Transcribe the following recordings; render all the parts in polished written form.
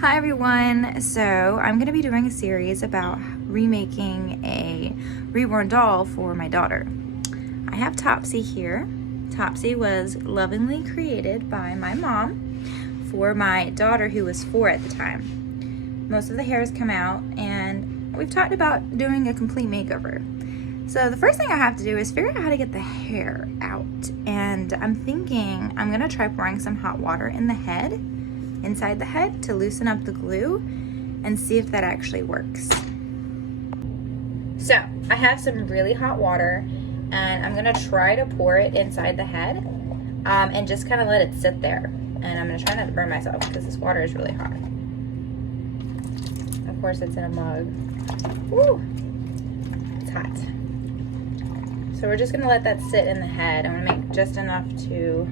Hi everyone, so I'm going to be doing a series about remaking a Reborn doll for my daughter. I have Topsy here. Topsy was lovingly created by my mom for my daughter who was 4 at the time. Most of the hair has come out and we've talked about doing a complete makeover. So the first thing I have to do is figure out how to get the hair out, and I'm thinking I'm going to try pouring some hot water in the head, inside the head, to loosen up the glue and see if that actually works. So I have some really hot water and I'm gonna try to pour it inside the head and just kind of let it sit there. And I'm gonna try not to burn myself because this water is really hot. Of course it's in a mug. Woo! It's hot. So we're just gonna let that sit in the head. I'm gonna make just enough to...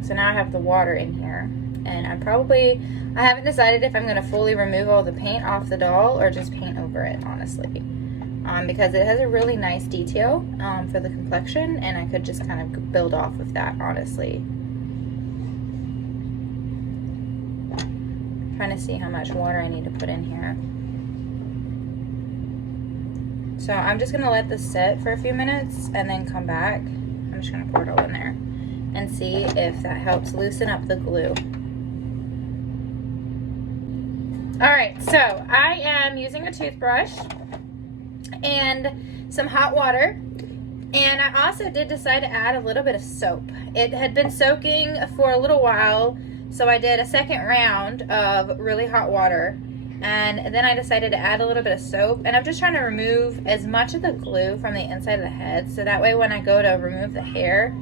So now I have the water in here, and I haven't decided if I'm going to fully remove all the paint off the doll or just paint over it, honestly. Because it has a really nice detail for the complexion, and I could just kind of build off of that, honestly. Trying to see how much water I need to put in here. So I'm just going to let this sit for a few minutes and then come back. I'm just going to pour it all in there and see if that helps loosen up the glue. Alright, so I am using a toothbrush and some hot water, and I also did decide to add a little bit of soap. It had been soaking for a little while, so I did a second round of really hot water, and then I decided to add a little bit of soap, and I'm just trying to remove as much of the glue from the inside of the head, so that way when I go to remove the hair,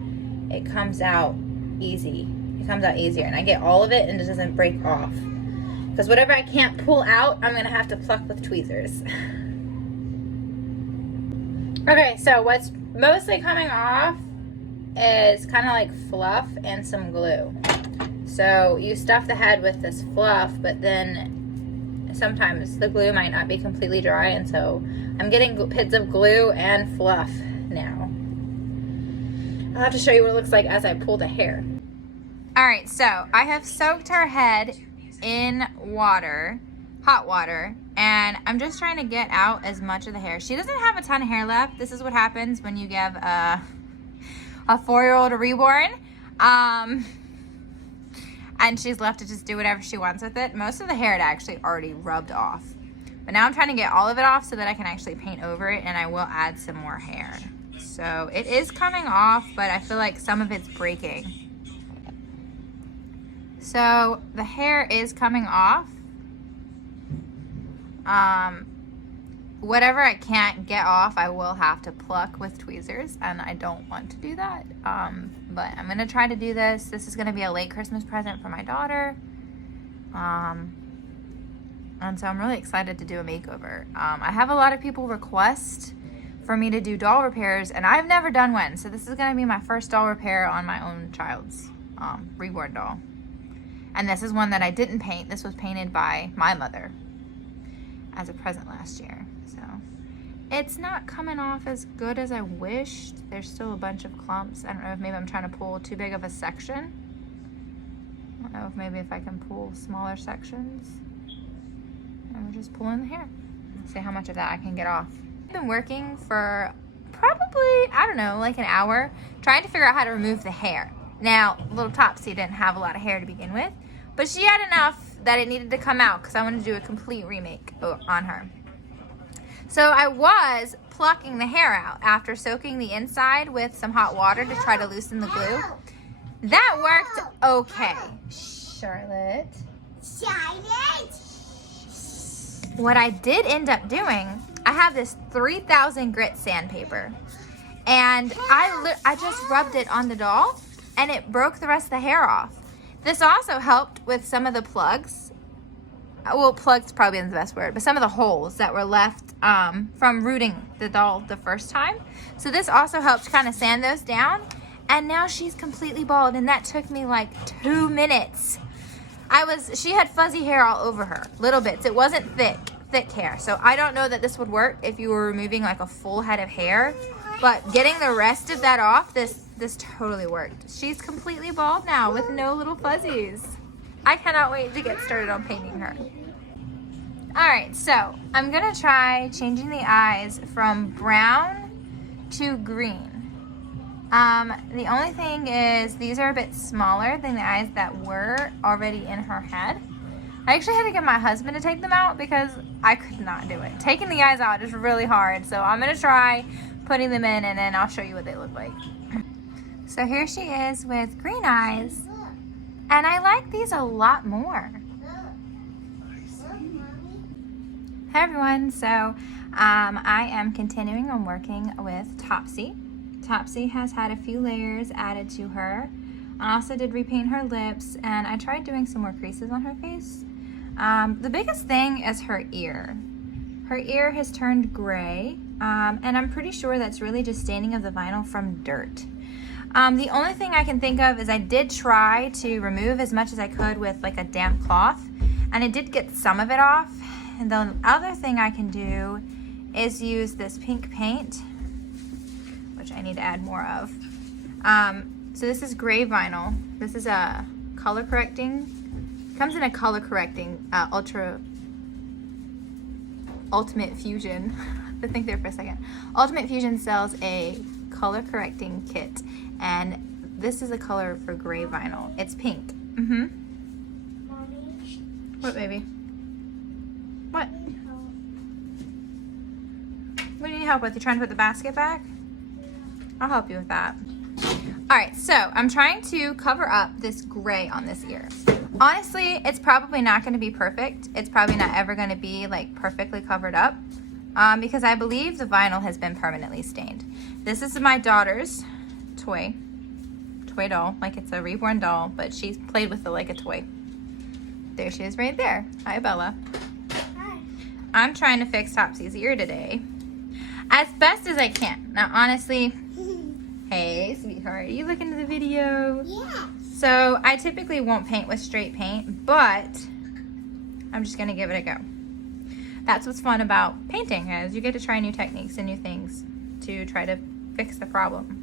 it comes out easy. It comes out easier, and I get all of it and it doesn't break off. Because whatever I can't pull out, I'm gonna have to pluck with tweezers. Okay, so what's mostly coming off is kind of like fluff and some glue. So you stuff the head with this fluff, but then sometimes the glue might not be completely dry, and so I'm getting bits of glue and fluff now. I'll have to show you what it looks like as I pull the hair. Alright, so I have soaked her head in water, hot water, and I'm just trying to get out as much of the hair. She doesn't have a ton of hair left. This is what happens when you give a 4-year-old a reborn. And she's left to just do whatever she wants with it. Most of the hair had actually already rubbed off. But now I'm trying to get all of it off so that I can actually paint over it, and I will add some more hair. So it is coming off, but I feel like some of it's breaking. So the hair is coming off. Whatever I can't get off, I will have to pluck with tweezers, and I don't want to do that. But I'm gonna try to do this. This is gonna be a late Christmas present for my daughter. And so I'm really excited to do a makeover. I have a lot of people request for me to do doll repairs, and I've never done one, so this is going to be my first doll repair on my own child's reborn doll. And this is one that I didn't paint. This was painted by my mother as a present last year. So it's not coming off as good as I wished. There's still a bunch of clumps. I don't know if maybe I'm trying to pull too big of a section. I don't know if maybe if I can pull smaller sections. And we're just pulling the hair. Let's see how much of that I can get off. I've been working for probably, I don't know, like an hour trying to figure out how to remove the hair. Now, little Topsy didn't have a lot of hair to begin with, but she had enough that it needed to come out because I wanted to do a complete remake on her. So I was plucking the hair out after soaking the inside with some hot water to try to loosen the glue. That worked okay. Charlotte. What I did end up doing, I have this 3000 grit sandpaper, and I just rubbed it on the doll and it broke the rest of the hair off. This also helped with some of the plugs. Well, plugs probably isn't the best word, but some of the holes that were left from rooting the doll the first time. So this also helped kind of sand those down, and now she's completely bald, and that took me like 2 minutes. She had fuzzy hair all over her, little bits. It wasn't thick hair. So I don't know that this would work if you were removing like a full head of hair, but getting the rest of that off, this totally worked. She's completely bald now with no little fuzzies. I cannot wait to get started on painting her. All right, so I'm gonna try changing the eyes from brown to green. The only thing is these are a bit smaller than the eyes that were already in her head. I actually had to get my husband to take them out because I could not do it. Taking the eyes out is really hard, so I'm gonna try putting them in and then I'll show you what they look like. So here she is with green eyes, and I like these a lot more. Hi everyone, so I am continuing on working with Topsy. Topsy has had a few layers added to her. I also did repaint her lips, and I tried doing some more creases on her face. The biggest thing is her ear. Her ear has turned gray, and I'm pretty sure that's really just staining of the vinyl from dirt. The only thing I can think of is I did try to remove as much as I could with like a damp cloth, and I did get some of it off. And the other thing I can do is use this pink paint, which I need to add more of. So this is gray vinyl. This is a color correcting. Comes in a color correcting Ultimate Fusion. I have to think there for a second. Ultimate Fusion sells a color correcting kit, and this is a color for gray vinyl. It's pink. Mommy. What, baby? What? What do you need help with? You trying to put the basket back? I'll help you with that. All right, so I'm trying to cover up this gray on this ear. Honestly, it's probably not going to be perfect. It's probably not ever going to be like perfectly covered up because I believe the vinyl has been permanently stained. This is my daughter's toy doll, like it's a Reborn doll, but she's played with it like a toy. There she is right there. Hi, Bella. Hi. I'm trying to fix Topsy's ear today as best as I can. Now, honestly, hey, sweetheart, are you looking at the video? Yeah. So I typically won't paint with straight paint, but I'm just gonna give it a go. That's what's fun about painting, is you get to try new techniques and new things to try to fix the problem.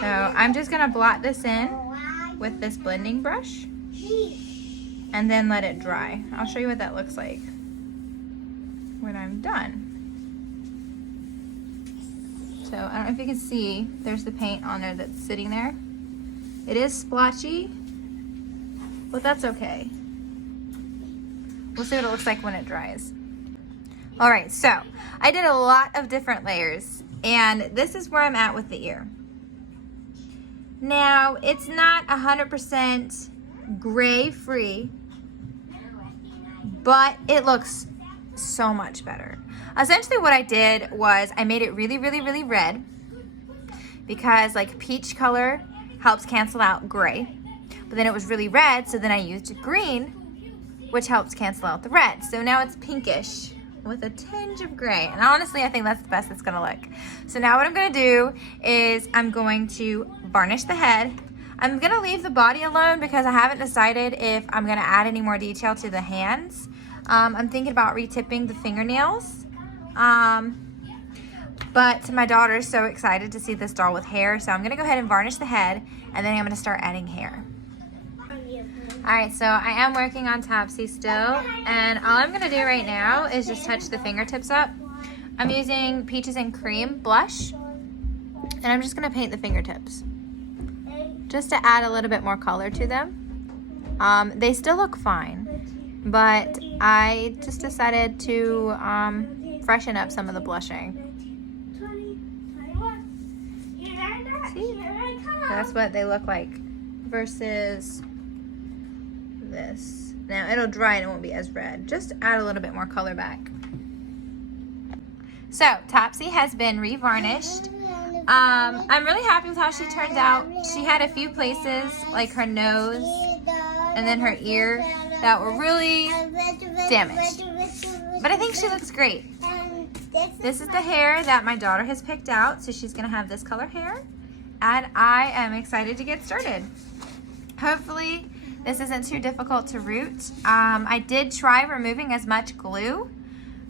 So I'm just gonna blot this in with this blending brush and then let it dry. I'll show you what that looks like when I'm done. So I don't know if you can see, there's the paint on there that's sitting there. It is splotchy, but that's okay. We'll see what it looks like when it dries. All right, so I did a lot of different layers, and this is where I'm at with the ear. Now, it's not 100% gray free, but it looks so much better. Essentially what I did was I made it really, really, really red because like peach color helps cancel out gray, but then it was really red, so then I used green, which helps cancel out the red. So now it's pinkish with a tinge of gray, and honestly I think that's the best it's gonna look. So now what I'm gonna do is I'm going to varnish the head. I'm gonna leave the body alone because I haven't decided if I'm gonna add any more detail to the hands. I'm thinking about retipping the fingernails. But my daughter's so excited to see this doll with hair, so I'm gonna go ahead and varnish the head, and then I'm gonna start adding hair. All right, so I am working on Topsy still, and all I'm gonna do right now is just touch the fingertips up. I'm using Peaches and Cream blush, and I'm just gonna paint the fingertips just to add a little bit more color to them. They still look fine, but I just decided to freshen up some of the blushing. See? That's what they look like versus this. Now it'll dry and it won't be as red. Just add a little bit more color back. So Topsy has been revarnished. I'm really happy with how she turned out. She had a few places like her nose and then her ear that were really damaged, but I think she looks great. This is the hair that my daughter has picked out, so she's gonna have this color hair, and I am excited to get started. Hopefully this isn't too difficult to root. I did try removing as much glue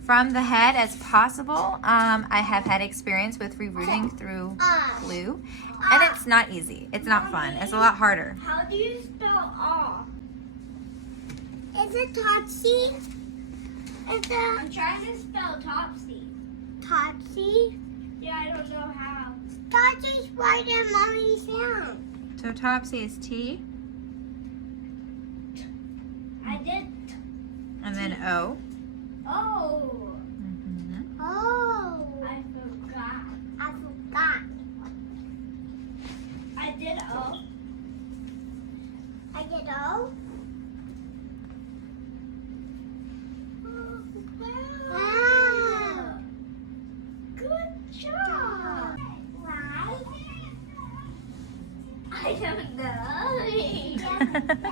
from the head as possible. I have had experience with rerooting through glue, and it's not easy. It's not fun. It's a lot harder. How do you spell aw? Is it Topsy? I'm trying to spell Topsy. Topsy? Yeah, I don't know how. Topsy's right in Mommy's hand. So Topsy is T, I did. and then O. Oh, Oh, I forgot. I forgot. I did O. I did O. Wow. Good job. Right? I don't know.